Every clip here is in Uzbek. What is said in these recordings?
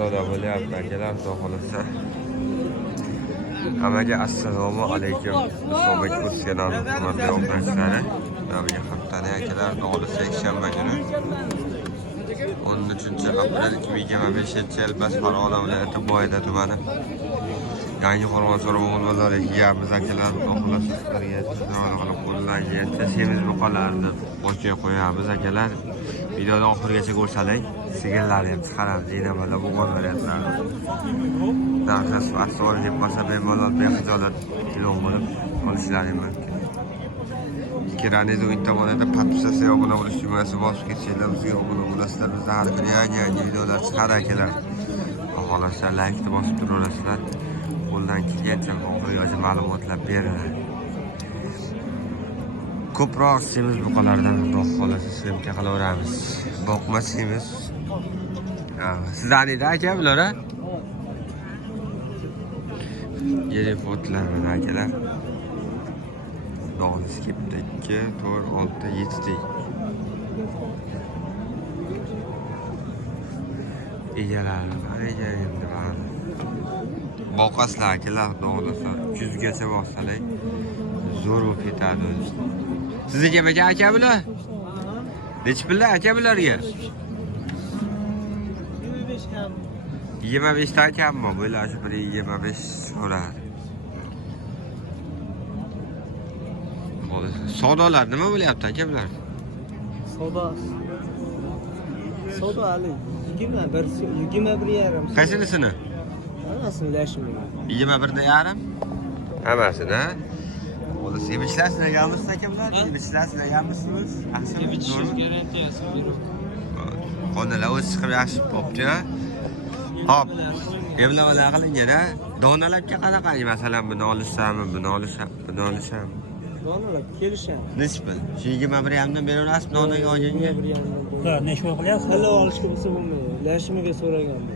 savdoda bo'lyapti akalar, xudo xolasa. Hammaga assalomu alaykum. Islomobod kursiyalari hurmatli o'quvchilari. Bugun haftaning akalar, xudo shanba kuni 13-aprel 2025-yil Farg'ona viloyati Boyda tumani Yangi Qo'rg'on bozoriga kelganmiz akalar. Xudo xolasa sizlarga chiroyli qilib qo'llangancha semiz buqalarni boshga qo'yamiz akalar. Videoni oxirigacha ko'rsalang, sigirlarni ham chiqaramiz. Yana mana buqon variantlar. Narxi asor deb qolsa bemalol bexijolat kilo bo'lib olishlari mumkin. Kiraniz o'yin tomonida podpisasiya obuna bo'lish tugmasi bosib ketishinglar, bizga obuna bo'lasizlar. Bizda har kuni yangi videolar chiqar akalar. Xohlasa like bosib turaverasizlar. Qo'ldan kelgancha oxirigacha ma'lumotlar beriladi. Ko'proq semiz buqalardan xudo xolasa syomka qilaveramiz. Boqma semiz. Sizlarning aka bular a? Yeri fotlar mana akalar. Dog'ni skipda 2, 4, 6, 7 ta. Egalari bor endi bor. Boqasizlar akalar, xudo 200 gacha boqsalar zo'r bo'lib ketadi. Sizga nima aka bular? Nech pilla aka bularga? 25 ta kammi? Bular shu bir 25 so'radi. Savdolar nima bo'lyapti aka bular? Savdo ali 21 yarim. Qaysinisini? Hammasini lashmi. 21.5. Hammasini. O'zi sevishlasini yalnız aka bular? Sevishlasini yalnızsiz? Axir garantiyasi berib. Qo'ndalar o'z chiqib yaxshi bo'pti. Hop. Evlamalar qilingan-a? Donalarga qanaqa? Masalan, buni olishsammi, buni olisham. Donalar kelishadi. Nisbatan 21.5 dan beraverasizmi donaga olganga? Ha, nechta qilyapsiz? Hali olishga bo'lsa bo'lmaydi. Lashmiga so'raganman.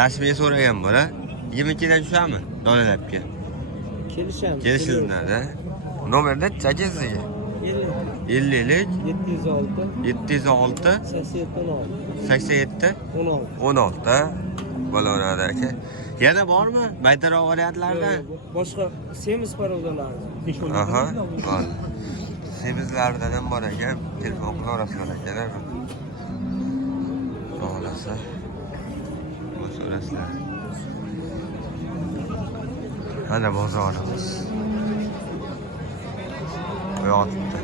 Lashmiga so'ragan bo'la. 22 dan tushami? Donalarga. Kelishamiz. Kelishinglar-da. Nomer nechi aka sizga? 50lik 706 87 16 bo'laveradi aka. Yana bormi? Baytaroq variantlardan? Boshqa semiz parodalardan. Aha, bor. Semizlardan ham bor ekan. Telefon qilaverasizlar akalar. Xohlasa. So'rasizlar. Mana bozorimiz. Yotibdi.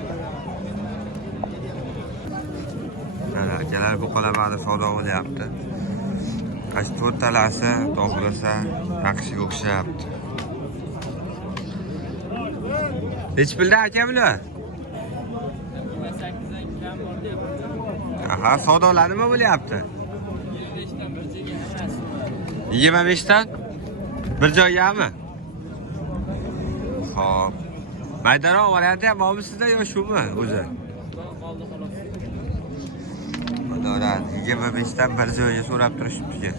Mana akalar buqalar savdo bo'lyapti. Qaysi to'rtalasi, to'g'risi, yaxshiga o'xshayapti. Nech pulda aka bular? 8dan kam bor deb. Aha, savdolar nima bo'lyapti? 25 dan bir joygami? Xo'p. Maydaroq varianti ham bormi sizda yo shumi o'zi? Qoldi xolos. Mana 25 dan bir joyga so'rab turishibdi.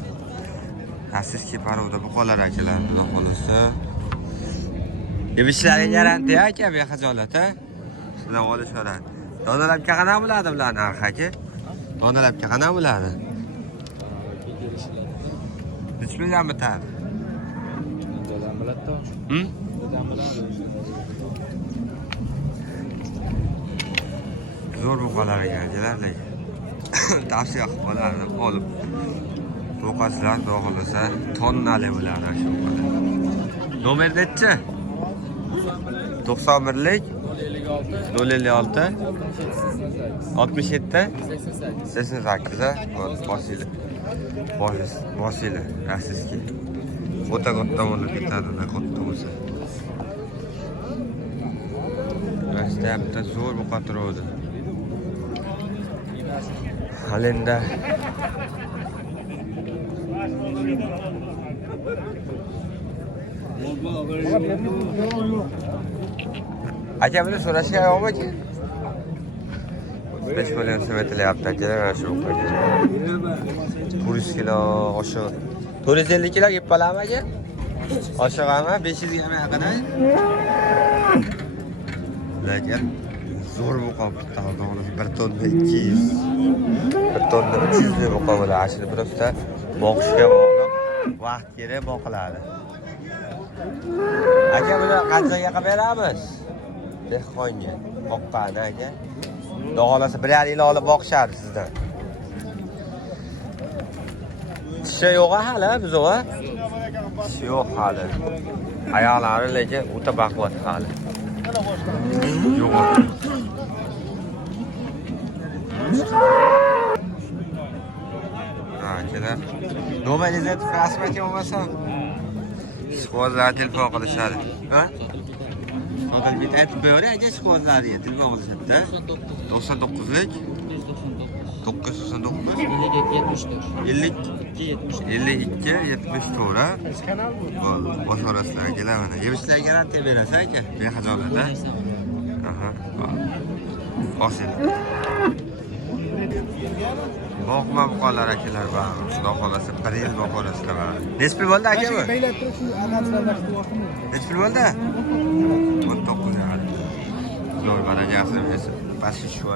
Asizki paroda buqalar akalar, xudo xolasa. Yemishlaring garantiya aka, bexijolat a? Sizlar olishadi. Donalarga qanaqa bo'ladi bularning narxi aka? Donalarga qanaqa bo'ladi? Bismillah bitar. Dadam biladi-da. Dadam biladi. Zo'r buqalar akalar. Tavsiya qilib qolardim, olib. To'qaslar, xudo xolasa, tonnali bo'ladi shu buqalar. Nomer nechi? 91lik 056 67 88 bosili asizki o'ta katta bo'lib ketadi, katta bo'lsa. Rasta bitta zo'r buqa turadi. Halenda aka buni so'rashga yo'qmi aka? 5 million so'metilyapti aka, shu buqaga. 400 kilo oshiq. 450 kilo yeb qoladimi aka? Oshiqami? 500 ga ham yaqin. Lekin zo'r muqom bitta xonadonimiz 1 tonna 200. 1 tonna 300 deb muqomalar. Ashini birozda boqishga bog'liq. Vaqt kerak boqiladi. Aka buni qanchaga qilib beramiz? Dehqonga boqqani aka. Dog'olasa 1,5 yil olib boqishadi sizdan. Tishi yo'q hali bizova. Tishi yo'q hali. Ayoqlari lekin o'ta baquvvat hali. Yo'q. Akalar. Nomingizni aytib qo'yasizmi aka bo'lmasa? Shiko'zlar telefon qilishadi. Ha? Sodal bit aytib qo'yavering aka shiko'zlarga telefon qilishadi-da. 99lik 999 52 74. Bo'ldi. Boshqarasizlar akalar mana. Yemishlar garantiya berasiz aka. Behajolat-da. Aha. Boshing. Boqma buqalar akalar bor. Xudo xolasa 1 yil boqarasizlar. Necha pul bo'ldi aka bu? Necha pul bo'ldi? 19 yil. Zo'r barajasi esa pastga tushib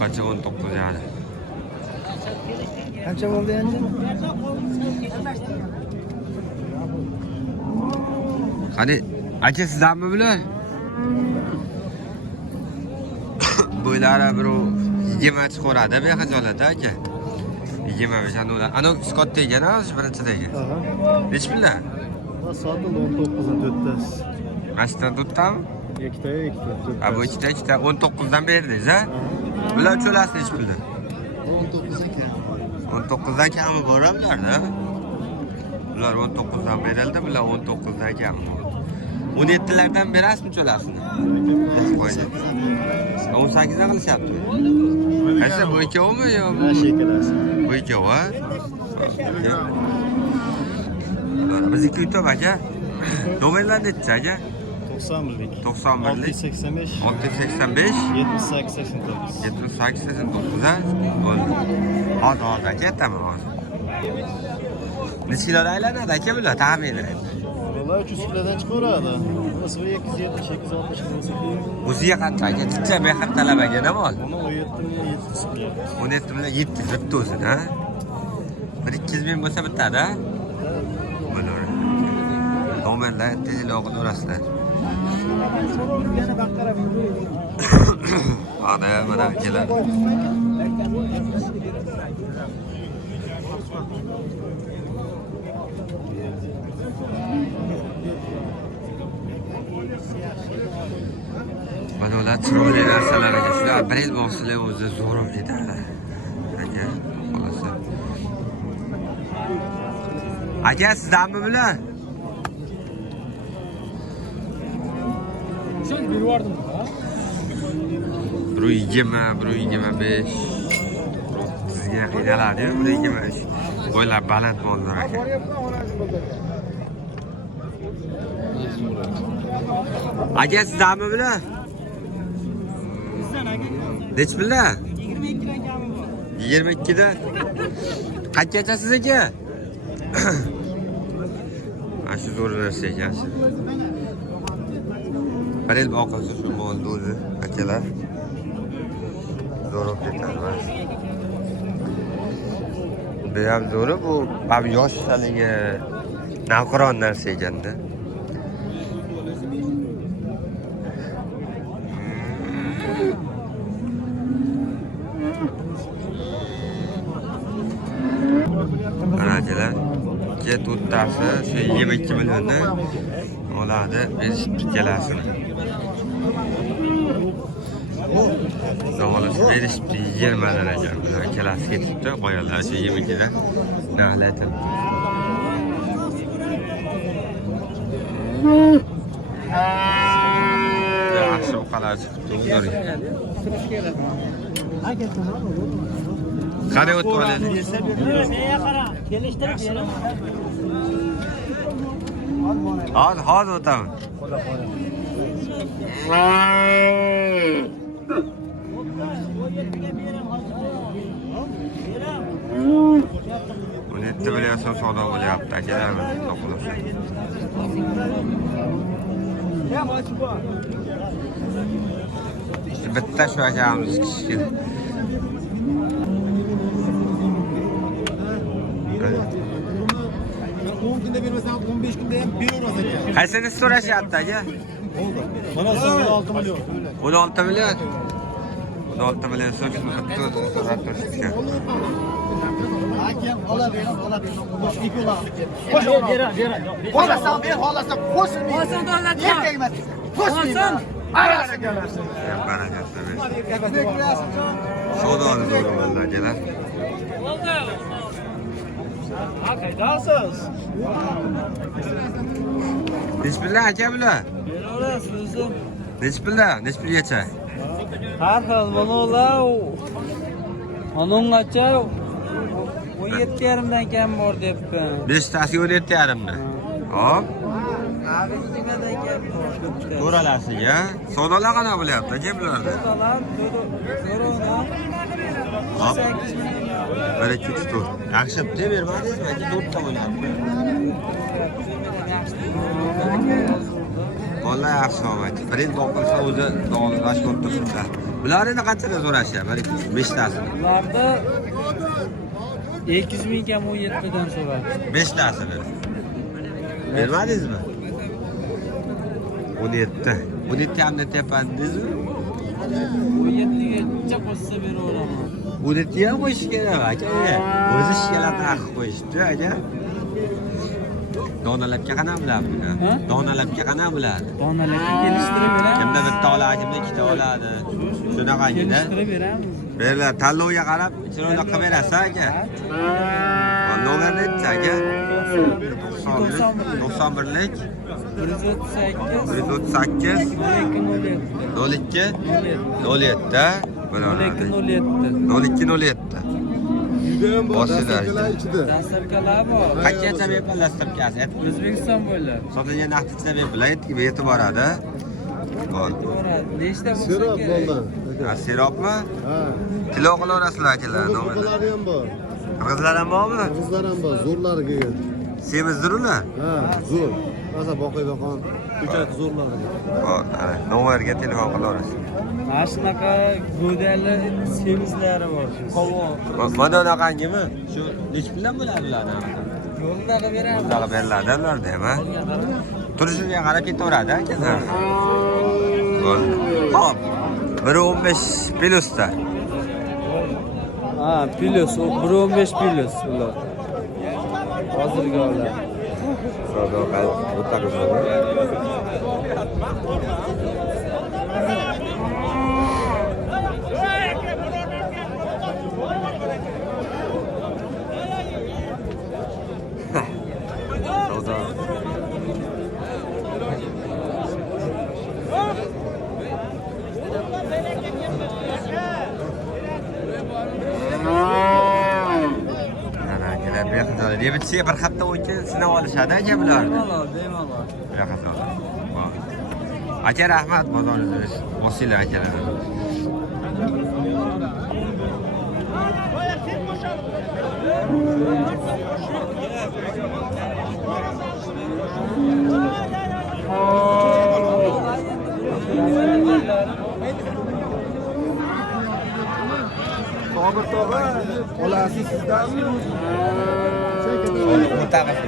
qancha 19 yil. Qancha bo'ldi endi? Qani aka sizdanmi bular? Bo'ylari birov 20 chiqaradi behajolat aka. 25 anolar. Ana skotda ekana birinchidagi. Necha pullar? Sotildi 19 4tasi. Ashdan tutdami? Ikkita. Ha bu ikkita 19 dan berdingiz, ha? Bular cho'lasi necha pulda? 19 dan kami boramlar-da. Bular 19 dan berildi, bular 19 dan kami. 17 lardan berasizmi cho'lasini? Qo'ydi. 18 dan qilishyapti. Qaysi bu ikkovmi yo bu? Bu ikkov, ha? Bizniki yo'q aka. Nomerlar necha aka? 91lik. 91lik 685 685 78 89. 78 89 ha? Bo'ldi. Hozir aka aytaman hozir. Necha kiloda aylanadi aka bular taxmini? Vallahi 300 kilodan chiqaveradi. O'zi 270 260 kilo. O'ziga qancha aka? Chiqcha behar talabaga nima ol? Buni 17 bilan 700 bitta o'zini ha? 1-200 ming bo'lsa bitadi ha? Bo'ladi. Nomerlar telefon qilaverasizlar. Mana kelar. Mana ular chiroyli narsalar aka. Shular 1 yil boqsizlar o'zi zo'r ketadi. Aka, xolasa. Aka sizdanmi bular? Biri 20, biri 25. Sizga qiynaladi-yu, biri 25. Bo'ylar baland mollar aka. Aka sizdanmi bular? Nech pullar? 22 da. Qanchacha siz aka? Mana shu zo'r narsa ekan. 1 yil boqilsa shu molni o'zi akalar. Zo'r ketadi. Bu ham zo'r, bu yosh haligi navqiron narsa ekanda. Akalar, ket o'ttasi shu 22 millionni oladi, berishib kelasini. Davolash berishibdi 20 dan ekan. Bular kelasi ketibdi, qo'yarlar shu 22 dan. Nahlatib. Yaxshi buqalar chiqibdi, o'zlari. Qani o'tib oladi. Kelishtirib bering. Hozir o'taman. Buni yetti bilyapsan savdo bo'lyapti akalarmi? To'qilib. Bitta shu akamiz kichkina. On kunda bermasam 15 kunda ham beraverasiz. Qaysini so'rashyapti aka? Mana 16 million. 16 million. 16 million so'rashni bitta o'zini so'rab turishdi. Hakem oladi. Ikki oladi. Xohlasan ber, xohlasan qo'shilmaydi. Qo'shsin davlat. Erkak emas. Qo'shsin. Barakallasin. Barakatlar. Savdoni zo'rmanlar akalar. Qaydasiz? Nech pullar aka bular? Beraverasiz o'zim. Nech pullar? Nech pulgacha? Har xil balolar. Onungacha 17,5 dan kam bor debdi. 5 tasiga 17,5 dan. Hop. Abi 2 dan kam bor debdi. Ko'ralasiga. Savdolar qana bo'lyapti aka bularda? Savdolar ko'rona. Hop. 1 2 3 4. Yaxshi deb bermadingizmi? 4 ta bo'lyapti. Vallahi yaxshi omad. Birinchi o'qilsa o'zi dog'lash ko'p turibdi. Bularni qanchaga so'rashyapti? 5 tasi. Ularda 200 ming kam 17 dan so'radi. 5 tasini. Bermadingizmi? 17. 17 hamda tepandingizmi? 17 gacha qo'shsa beraveraman. 17 ham qo'yish kerak aka. O'zi ishkalab qilib qo'yishdi aka. Donalabga qanaqa bo'ladi buni? Donalabga qanaqa bo'ladi? Donalarga kelishtirib beramiz. Kimda bitta oladi, kimda ikkita oladi. Shunaqagina. Kelishtirib beramiz. Berlar, tanlovga qarab chiroyli qilib berasiz aka. Nomer necha aka? 91lik 138 02 07 0207 Bosinglar. dasturkalar bor. Qanchacha bepul dasturkasi? O'zbekiston bo'ylab. Sotilgan narxda bepul yetib boradi. Bor. Nechta bo'lsa kerak? Siropmi? Ha. Kilo qilaverasizlar akalar. Qizlari ham bor. Qizlar ham bormi? Qizlar ham bor. Zo'rlari kelgan. Semizdirlar? Ha, zo'r. Masalan, boqayotgan ko'chat zo'rlari. Hop, nomerga telefon qilaverasiz. Mana shunaqa go'dali semizlari bor. Qovoq. Mana unaqangimi? Shu nech puldan bo'ladi ularni? Yo'ldaga beramiz. Yo'ldaga beriladi ularda ham, ha? Turishiga qarab ketaveradi akalar. Hop. 1.15 plusda. Ha, plus, 1.15 plus ular. Hozirgi ular. Savdo qilib o'tamiz. Savdo. Debitchiga bir hafta o'yin sinab olishadi aka bularni. Bemalol. Aka rahmat, bozoringiz osinglar akalar. Sobir tog'a, olasiz sizdanmi? O'tamiz.